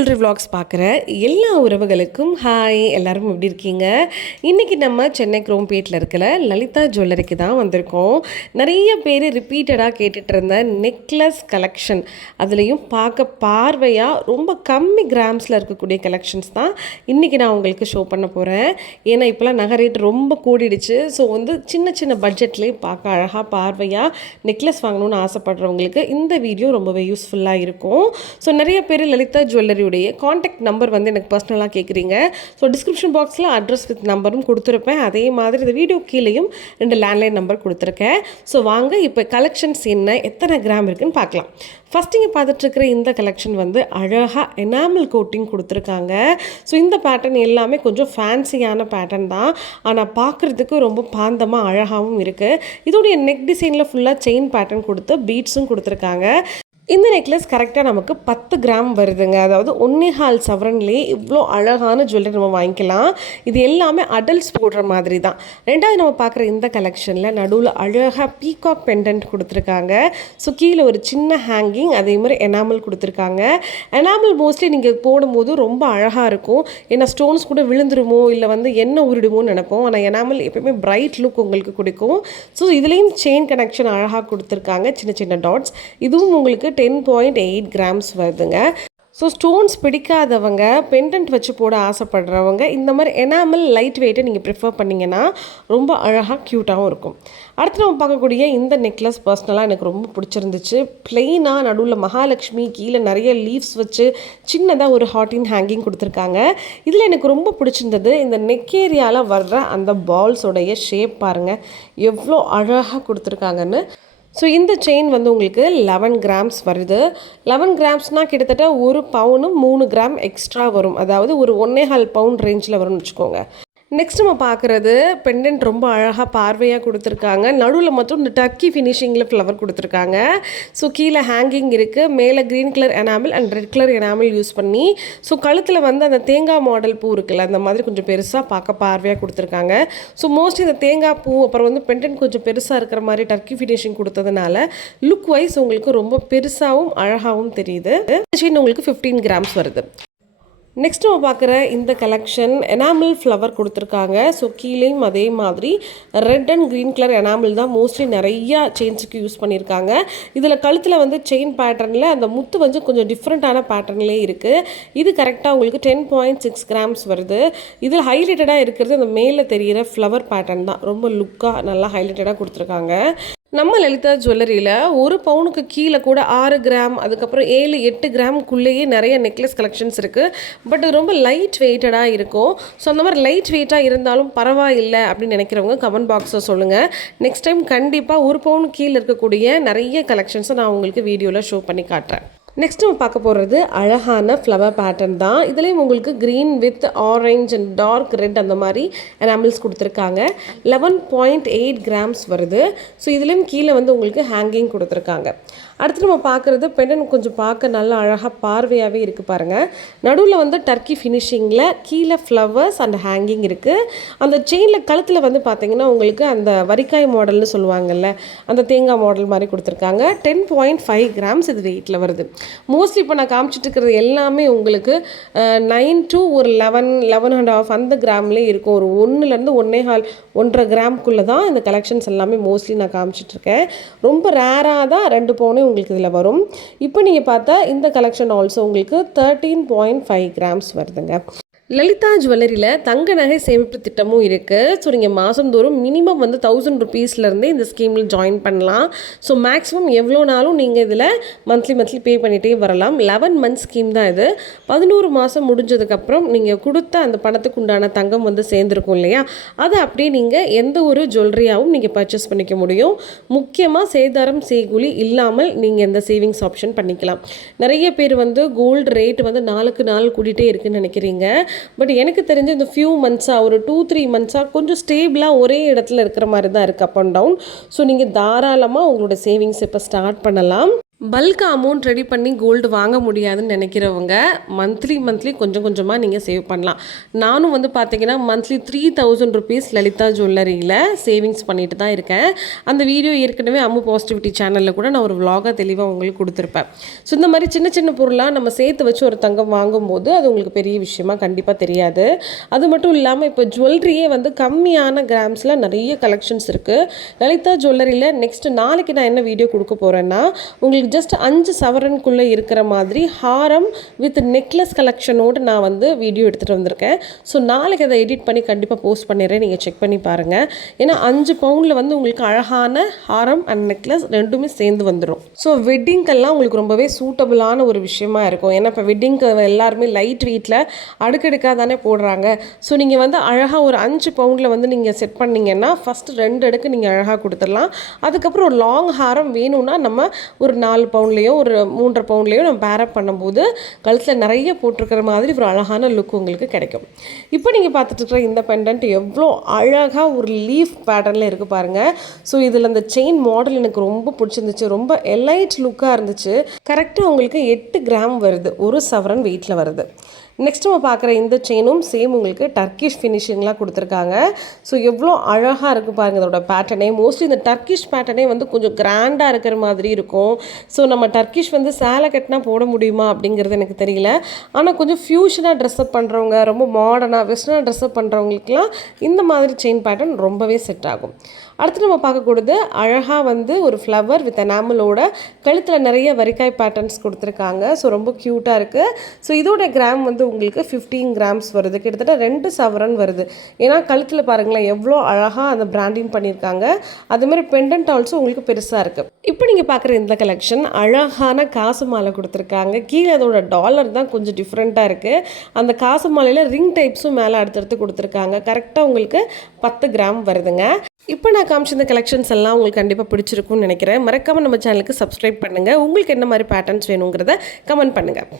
Jewellery vlogs பார்க்குற எல்லா உறவுகளுக்கும் ஹாய். எல்லாரும் எப்படி இருக்கீங்க? இன்றைக்கி நம்ம சென்னை குரோம்பேட்டில் இருக்கிற லலிதா ஜுவல்லரிக்கு தான் வந்திருக்கோம். நிறைய பேர் ரிப்பீட்டடாக கேட்டுட்டு இருந்த நெக்லஸ் கலெக்ஷன், அதுலேயும் பார்க்க பார்வையாக ரொம்ப கம்மி கிராம்ஸில் இருக்கக்கூடிய கலெக்ஷன்ஸ் தான் இன்றைக்கி நான் உங்களுக்கு ஷோ பண்ண போகிறேன். ஏன்னா இப்போலாம் நகை ரேட் ரொம்ப கூடிடுச்சு. ஸோ சின்ன சின்ன பட்ஜெட்லேயே பார்க்க அழகாக பார்வையாக நெக்லஸ் வாங்கணும்னு ஆசைப்படுறவங்களுக்கு இந்த வீடியோ ரொம்பவே யூஸ்ஃபுல்லாக இருக்கும். ஸோ நிறைய பேர் லலிதா ஜுவல்லரியுடைய காண்டாக்ட் நம்பர் எனக்கு பர்சனலாக கேட்குறீங்க. ஸோ டிஸ்கிரிப்ஷன் பாக்ஸில் அட்ரஸ் வித் நம்பரும் கொடுத்துருப்பேன். அதே மாதிரி இந்த வீடியோ கீழேயும் 2 லேண்ட்லைன் நம்பர் கொடுத்துருக்கேன். ஸோ வாங்க இப்போ கலெக்ஷன்ஸ் என்ன, எத்தனை கிராம் இருக்குன்னு பார்க்கலாம். ஃபஸ்ட் இங்கே பார்த்துட்ருக்கிற இந்த கலெக்ஷன் அழகாக எனாமல் கோட்டிங் கொடுத்துருக்காங்க. ஸோ இந்த பேட்டர்ன் எல்லாமே கொஞ்சம் ஃபேன்சியான பேட்டர்ன் தான், ஆனால் பார்க்குறதுக்கு ரொம்ப பாந்தமாக அழகாகவும் இருக்குது. இதோடைய நெக் டிசைனில் ஃபுல்லாக செயின் பேட்டர்ன் கொடுத்து பீட்ஸும் கொடுத்துருக்காங்க. இந்த நெக்லஸ் கரெக்டாக நமக்கு 10 கிராம் வருதுங்க. அதாவது 1.25 சவரன்லேயே இவ்வளோ அழகான ஜுவல்லரி நம்ம வாங்கிக்கலாம். இது எல்லாமே அடல்ட்ஸ் போடுற மாதிரி தான். ரெண்டாவது நம்ம பார்க்குற இந்த கலெக்ஷனில் நடுவில் அழகாக பீகாக் பெண்டன்ட் கொடுத்துருக்காங்க. ஸோ கீழே ஒரு சின்ன ஹேங்கிங், அதே மாதிரி எனாமல் கொடுத்துருக்காங்க. எனாமல் மோஸ்ட்லி நீங்கள் போடும்போது ரொம்ப அழகாக இருக்கும். ஏன்னா ஸ்டோன்ஸ் கூட விழுந்துருமோ இல்லை எண்ணெய் உருடுமோன்னு நினைப்போம். ஆனால் எனாமல் எப்பயுமே பிரைட் லுக் உங்களுக்கு கொடுக்கும். ஸோ இதுலேயும் செயின் கனெக்ஷன் அழகாக கொடுத்துருக்காங்க, சின்ன சின்ன டாட்ஸ். இதுவும் உங்களுக்கு 10.8 கிராம்ஸ் வருதுங்க. ஸோ ஸ்டோன்ஸ் பிடிக்காதவங்க, பெண்டன்ட் வச்சு போட ஆசைப்படுறவங்க இந்த மாதிரி எனாமல் லைட் வெயிட்டை நீங்கள் ப்ரிஃபர் பண்ணிங்கன்னா ரொம்ப அழகாக க்யூட்டாகவும் இருக்கும். அடுத்து நம்ம பார்க்கக்கூடிய இந்த நெக்லஸ் பர்சனலாக எனக்கு ரொம்ப பிடிச்சிருந்துச்சு. பிளெயினாக நடுவில் மகாலட்சுமி, கீழே நிறைய லீவ்ஸ் வச்சு சின்னதாக ஒரு ஹாட்டின் ஹேங்கிங் கொடுத்துருக்காங்க. இதில் எனக்கு ரொம்ப பிடிச்சிருந்தது இந்த நெக் ஏரியாவில் வர்ற அந்த பால்ஸோடைய ஷேப் பாருங்கள் எவ்வளோ அழகாக கொடுத்துருக்காங்கன்னு. ஸோ இந்த செயின் உங்களுக்கு 11 கிராம்ஸ் வருது. 11 கிராம்ஸ்னால் கிட்டத்தட்ட 1 பவுனும் 3 கிராம் எக்ஸ்ட்ரா வரும். அதாவது ஒரு 1.25 பவுண்ட் ரேஞ்சில் வரும்னு வச்சுக்கோங்க. நெக்ஸ்ட் நம்ம பார்க்குறது பெண்டன்ட் ரொம்ப அழகாக பார்வையாக கொடுத்துருக்காங்க. நடுவில் மட்டும் இந்த டர்க்கி ஃபினிஷிங்கில் ஃப்ளவர் கொடுத்துருக்காங்க. ஸோ கீழே ஹேங்கிங் இருக்குது. மேலே green colour enamel and red colour enamel use பண்ணி, ஸோ கழுத்தில் அந்த தேங்காய் மாடல் பூ இருக்குல்ல, அந்த மாதிரி கொஞ்சம் பெருசாக பார்க்க பார்வையாக கொடுத்துருக்காங்க. ஸோ மோஸ்ட்லி இந்த தேங்காய் பூ அப்புறம் பெண்டன்ட் கொஞ்சம் பெருசாக இருக்கிற மாதிரி டர்க்கி ஃபினிஷிங் கொடுத்ததுனால லுக் வைஸ் உங்களுக்கு ரொம்ப பெருசாகவும் அழகாகவும் தெரியுது. உங்களுக்கு 15 கிராம்ஸ் வருது. நெக்ஸ்ட் நம்ம பார்க்குற இந்த கலெக்ஷன் எனாமல் ஃப்ளவர் கொடுத்துருக்காங்க. ஸோ கீழேயும் அதே மாதிரி red and green colour enamel தான் மோஸ்ட்லி நிறையா செயின்ஸுக்கு யூஸ் பண்ணியிருக்காங்க. இதில் கழுத்தில் செயின் பேட்டர்னில் அந்த முத்து கொஞ்சம் டிஃப்ரெண்ட்டான பேட்டர்ன்லேயே இருக்குது. இது கரெக்டாக உங்களுக்கு 10.6 கிராம்ஸ் வருது. இதில் ஹைலைட்டடாக இருக்கிறது அந்த மேலே தெரிகிற ஃப்ளவர் பேட்டர்ன் தான். ரொம்ப லுக்காக நல்லா ஹைலைட்டடாக கொடுத்துருக்காங்க. நம்ம லலிதா ஜுவல்லரியில் 1 பவுனுக்கு கீழே கூட 6 கிராம், அதுக்கப்புறம் 7-8 கிராமுக்குள்ளேயே நிறைய நெக்லஸ் கலெக்ஷன்ஸ் இருக்குது. பட் அது ரொம்ப லைட் வெயிட்டடாக இருக்கும். ஸோ அந்த மாதிரி லைட் வெயிட்டாக இருந்தாலும் பரவாயில்லை அப்படின்னு நினைக்கிறவங்க கமெண்ட் பாக்ஸில் சொல்லுங்கள். நெக்ஸ்ட் டைம் கண்டிப்பாக 1 பவுனுக்கு கீழே இருக்கக்கூடிய நிறைய கலெக்ஷன்ஸை நான் உங்களுக்கு வீடியோவில் ஷோ பண்ணி காட்டுறேன். நெக்ஸ்ட் நம்ம பார்க்க போகிறது அழகான ஃப்ளவர் பேட்டர்ன் தான். இதுலேயும் உங்களுக்கு green with orange and dark red அந்த மாதிரி எனாமல்ஸ் கொடுத்துருக்காங்க. 11.8 கிராம்ஸ் வருது. ஸோ இதுலேயும் கீழே உங்களுக்கு ஹேங்கிங் கொடுத்துருக்காங்க. அடுத்து நம்ம பார்க்குறது பெண்டன் கொஞ்சம் பார்க்க நல்லா அழகாக பார்வையாகவே இருக்குது பாருங்கள். நடுவில் டர்க்கி ஃபினிஷிங்கில் கீழே ஃப்ளவர்ஸ் அண்ட் ஹேங்கிங் இருக்குது. அந்த செயினில் கழுத்தில் பார்த்தீங்கன்னா உங்களுக்கு அந்த வரிக்காய் மாடல்னு சொல்லுவாங்கள்ல, அந்த தேங்காய் மாடல் மாதிரி கொடுத்துருக்காங்க. 10.5 கிராம்ஸ் இது வெயிட்டில் வருது. மோஸ்ட்லி இப்போ நான் காமிச்சிட்டு இருக்கிறது எல்லாமே உங்களுக்கு 9 to ஒரு 11.5 அந்த கிராம்லேயே இருக்கும். ஒரு 1லேருந்து 1.5 கிராம்குள்ளே தான் இந்த கலெக்ஷன்ஸ் எல்லாமே மோஸ்ட்லி நான் காமிச்சிட்ருக்கேன். ரொம்ப ரேராக தான் 2 பவுனே உங்களுக்கு இதில் வரும். இப்போ நீங்கள் பார்த்தா இந்த கலெக்ஷன் ஆல்சோ உங்களுக்கு 13.5 கிராம்ஸ் வருதுங்க. லலிதா ஜுவல்லரியில் தங்க நகை சேமிப்பு திட்டமும் இருக்குது. ஸோ நீங்கள் மாதந்தோறும் மினிமம் 1000 ருபீஸ்லேருந்தே இந்த ஸ்கீமில் ஜாயின் பண்ணலாம். ஸோ மேக்ஸிமம் எவ்வளோ நாளும் நீங்கள் இதில் மந்த்லி பே பண்ணிகிட்டே வரலாம். 11 மந்த்ஸ் ஸ்கீம் தான் இது. 11 மாதம் முடிஞ்சதுக்கப்புறம் நீங்கள் கொடுத்த அந்த பணத்துக்கு உண்டான தங்கம் சேர்ந்துருக்கும் இல்லையா, அதை அப்படியே நீங்கள் எந்த ஒரு ஜுவல்லரியாகவும் நீங்கள் பர்ச்சேஸ் பண்ணிக்க முடியும். முக்கியமாக சேதாரம் செய்கூலி இல்லாமல் நீங்கள் இந்த சேவிங்ஸ் ஆப்ஷன் பண்ணிக்கலாம். நிறைய பேர் கோல்டு ரேட் நாளுக்கு நாள் கூட்டிகிட்டே இருக்குதுன்னு நினைக்கிறீங்க. பட் எனக்கு தெரிஞ்ச இந்த ஃபியூ மந்த்ஸாக ஒரு 2-3 மந்த்ஸாக கொஞ்சம் ஸ்டேபிளாக ஒரே இடத்துல இருக்கிற மாதிரி தான் இருக்குது, அப் அண்ட் டவுன். ஸோ நீங்கள் தாராளமாக உங்களோட சேவிங்ஸ் இப்போ ஸ்டார்ட் பண்ணலாம். பல்க் அமௌண்ட் ரெடி பண்ணி கோல்டு வாங்க முடியாதுன்னு நினைக்கிறவங்க மந்த்லி கொஞ்சம் கொஞ்சமாக நீங்கள் சேவ் பண்ணலாம். நானும் வந்து பார்த்தீங்கன்னா மந்த்லி 3000 ருபீஸ் லலிதா ஜுவல்லரியில் சேவிங்ஸ் பண்ணிட்டு தான் இருக்கேன். அந்த வீடியோ ஏற்கனவே அம்மு பாசிட்டிவிட்டி சேனலில் கூட நான் ஒரு விலாகாக தெளிவாக உங்களுக்கு கொடுத்துருப்பேன். ஸோ இந்த மாதிரி சின்ன சின்ன பொருளாக நம்ம சேர்த்து வச்சு ஒரு தங்கம் வாங்கும்போது அது உங்களுக்கு பெரிய விஷயமா கண்டிப்பாக தெரியாது. அது மட்டும் இல்லாமல் இப்போ ஜுவல்லரியே வந்து கம்மியான கிராம்ஸில் நிறைய கலெக்ஷன்ஸ் இருக்குது லலிதா ஜுவல்லரியில். நெக்ஸ்ட் நாளைக்கு நான் என்ன வீடியோ கொடுக்க போகிறேன்னா உங்களுக்கு ஜஸ்ட் 5 சவரனுக்குள்ளே இருக்கிற மாதிரி ஹாரம் வித் நெக்லஸ் கலெக்ஷனோடு நான் வந்து வீடியோ எடுத்துகிட்டு வந்திருக்கேன். ஸோ நாளைக்கு அதை எடிட் பண்ணி கண்டிப்பாக போஸ்ட் பண்ணிடுறேன், நீங்கள் செக் பண்ணி பாருங்கள். ஏன்னா 5 பவுண்டில் வந்து உங்களுக்கு அழகான ஹாரம் அண்ட் நெக்லஸ் ரெண்டுமே சேர்ந்து வந்துடும். ஸோ வெட்டிங்கெல்லாம் உங்களுக்கு ரொம்பவே சூட்டபுளான ஒரு விஷயமா இருக்கும். ஏன்னா இப்போ வெட்டிங்க்கு எல்லாருமே லைட் வெயிட்டில் அடுக்கடுக்காக தானே போடுறாங்க. ஸோ நீங்கள் வந்து அழகாக ஒரு 5 பவுண்டில் வந்து நீங்கள் செட் பண்ணிங்கன்னா ஃபஸ்ட்டு 2 அடுக்கு நீங்கள் அழகாக கொடுத்துடலாம். அதுக்கப்புறம் ஒரு லாங் ஹாரம் வேணும்னா நம்ம ஒரு 4 பவுண்ட்லேயோ ஒரு 3.5 பவுண்ட்லேயோ நம்ம பேரப் பண்ணும்போது கழுத்தில் நிறைய போட்டிருக்கிற மாதிரி ஒரு அழகான லுக் உங்களுக்கு கிடைக்கும். இப்போ நீங்கள் பார்த்துட்டு இருக்கிற இந்த பெண்டன்ட் எவ்வளோ அழகாக ஒரு லீஃப் பேட்டர்னில் இருக்குது பாருங்கள். ஸோ இதில் அந்த செயின் மாடல் எனக்கு ரொம்ப பிடிச்சிருந்துச்சு. ரொம்ப எலைட் லுக்காக இருந்துச்சு. கரெக்டாக உங்களுக்கு 8 கிராம் வருது, 1 சவரன் வெயிட்டில் வருது. நெக்ஸ்ட் நம்ம பார்க்குற இந்த செயினும் சேம் உங்களுக்கு டர்க்கிஷ் ஃபினிஷிங்லாம் கொடுத்துருக்காங்க. ஸோ எவ்வளோ அழகாக இருக்குது பாருங்கள் இதோட பேட்டர்னே. மோஸ்ட்லி இந்த டர்க்கிஷ் பேட்டர்னே வந்து கொஞ்சம் கிராண்டாக இருக்கிற மாதிரி இருக்கும். ஸோ நம்ம டர்க்கிஷ் வந்து சேலை கட்டினா போட முடியுமா அப்படிங்கிறது எனக்கு தெரியல. ஆனால் கொஞ்சம் ஃப்யூஷனாக ட்ரெஸ்அப் பண்ணுறவங்க, ரொம்ப மாடர்னாக வெஸ்டர்னாக ட்ரெஸ்அப் பண்ணுறவங்களுக்குலாம் இந்த மாதிரி செயின் பேட்டர்ன் ரொம்பவே செட் ஆகும். அடுத்து நம்ம பார்க்கக்கூடியது அழகாக வந்து ஒரு ஃப்ளவர் வித் எனாமலோட கழுத்தில் நிறைய வரிக்காய் பேட்டர்ன்ஸ் கொடுத்துருக்காங்க. ஸோ ரொம்ப க்யூட்டாக இருக்குது. ஸோ இதோட கிராம் வந்து உங்களுக்கு 15 கிராம்ஸ் வருது, கிட்டத்தட்ட 2 சவரன் வருது. ஏன்னா கழுத்தில் பாருங்களேன் எவ்வளோ அழகாக அந்த பிராண்டிங் பண்ணியிருக்காங்க. அதுமாதிரி பெண்டன்ட் ஆல்சோ உங்களுக்கு பெருசாக இருக்குது. இப்போ நீங்கள் பார்க்குற இந்த கலெக்ஷன் அழகான காசு மாலை கொடுத்துருக்காங்க. கீழே அதோட டாலர் தான் கொஞ்சம் டிஃப்ரெண்ட்டாக இருக்குது. அந்த காசு மாலையில் ரிங் டைப்ஸும் மேலே அடுத்தடுத்து கொடுத்துருக்காங்க. கரெக்டாக உங்களுக்கு 10 கிராம் வருதுங்க. இப்போ நான் காமிச்ச இந்த கலெக்ஷன்ஸ் எல்லாம் உங்களுக்கு கண்டிப்பாக பிடிச்சிருக்கும்னு நினைக்கிறேன். மறக்காமல் நம்ம சேனலுக்கு சப்ஸ்கிரைப் பண்ணுங்கள். உங்களுக்கு என்ன மாதிரி பேட்டர்ன்ஸ் வேணுங்கிறத கமெண்ட் பண்ணுங்கள்.